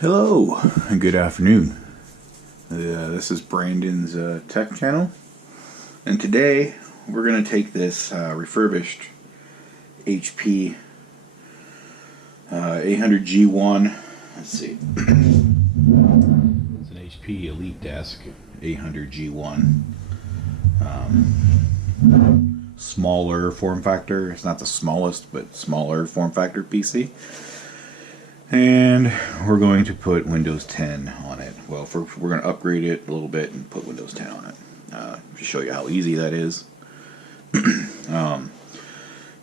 Hello and good afternoon. This is Brandon's tech channel, and today we're going to take this refurbished HP 800G1. Let's see. It's an HP Elitedesk 800G1. Smaller form factor. It's not the smallest, but smaller form factor PC. And we're going to put Windows 10 on it. Well, we're going to upgrade it a little bit and put Windows 10 on it. To show you how easy that is.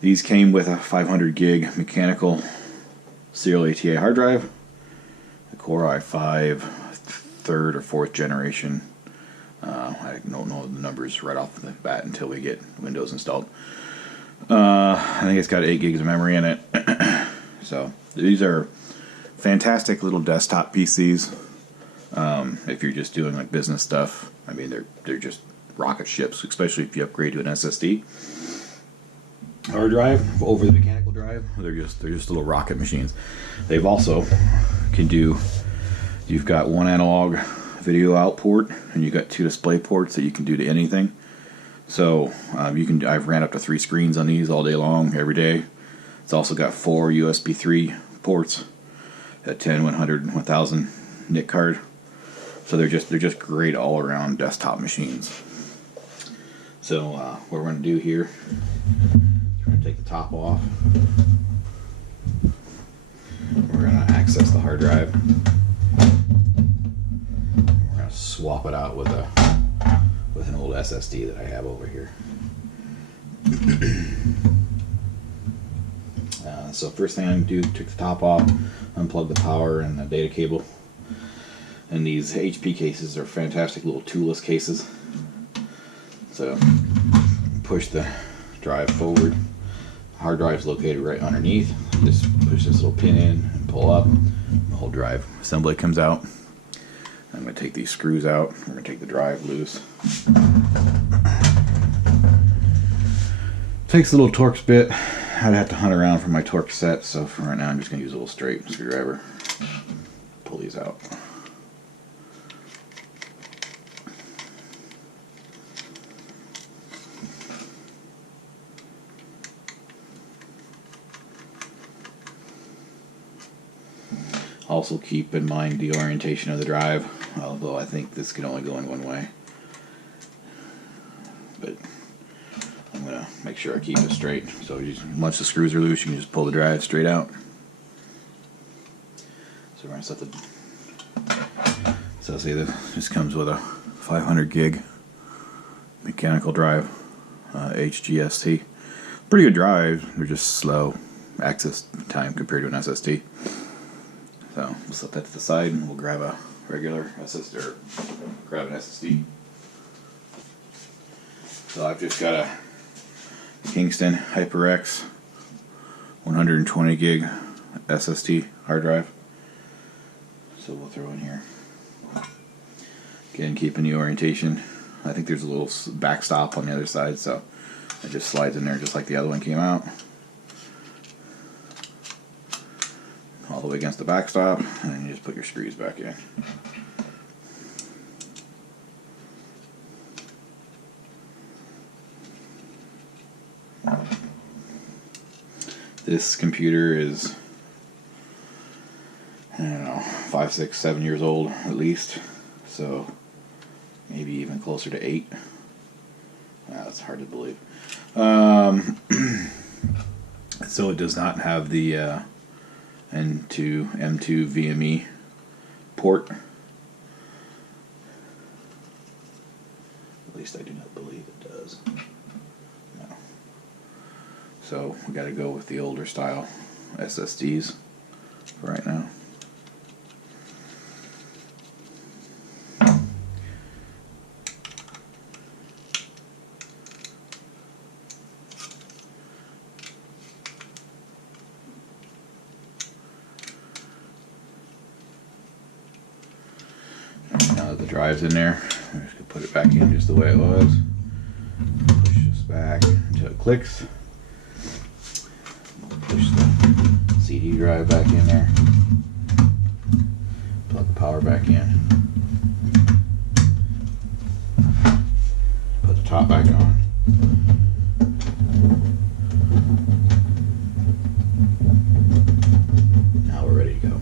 These came with a 500 gig mechanical serial ATA hard drive, the Core i5 third or fourth generation. I don't know the numbers right off the bat until we get Windows installed. I think it's got 8 gigs of memory in it. So these are fantastic little desktop PCs. If you're just doing like business stuff, I mean they're just rocket ships, especially if you upgrade to an SSD hard drive over the mechanical drive. They're just little rocket machines. They've also you've got one analog video out port and you've got 2 display ports that you can do to anything. So I've ran up to 3 screens on these all day long, every day. It's also got 4 USB 3 ports, a 10, 100, 1000 NIC card. So they're just great all around desktop machines. So what we're going to do here, we're going to take the top off. We're going to access the hard drive. We're going to swap it out with an old SSD that I have over here. So first thing I'm going to do, take the top off, unplug the power and the data cable. And these HP cases are fantastic little toolless cases. So push the drive forward. The hard drive is located right underneath. Just push this little pin in and pull up. The whole drive assembly comes out. I'm going to take these screws out. We're going to take the drive loose. Takes a little Torx bit. I'd have to hunt around for my Torx set, so for right now I'm just going to use a little straight screwdriver. Pull these out. Also keep in mind the orientation of the drive, although I think this can only go in one way. But I'm going to make sure I keep it straight. So once the screws are loose, you can just pull the drive straight out. So we're going to set the... So see, this comes with a 500 gig mechanical drive, HGST. Pretty good drive. They're just slow access time compared to an SSD. So we'll set that to the side and we'll grab a regular SSD, or grab an SSD. So I've just got a Kingston HyperX 120 gig SSD hard drive. So we'll throw in here. Again, keeping the orientation. I think there's a little backstop on the other side, so it just slides in there just like the other one came out. All the way against the backstop, and then you just put your screws back in. This computer is, I don't know, 5, 6, 7 years old at least, so maybe even closer to 8. That's hard to believe. So it does not have the M2 VME port. At least I do not believe it does. No. So we got to go with the older style SSDs for right now. Now that the drive's in there, I'm just going to put it back in just the way it was. Push this back until it clicks. Push the CD drive back in there. power back in. Put the top back on. Now we're ready to go.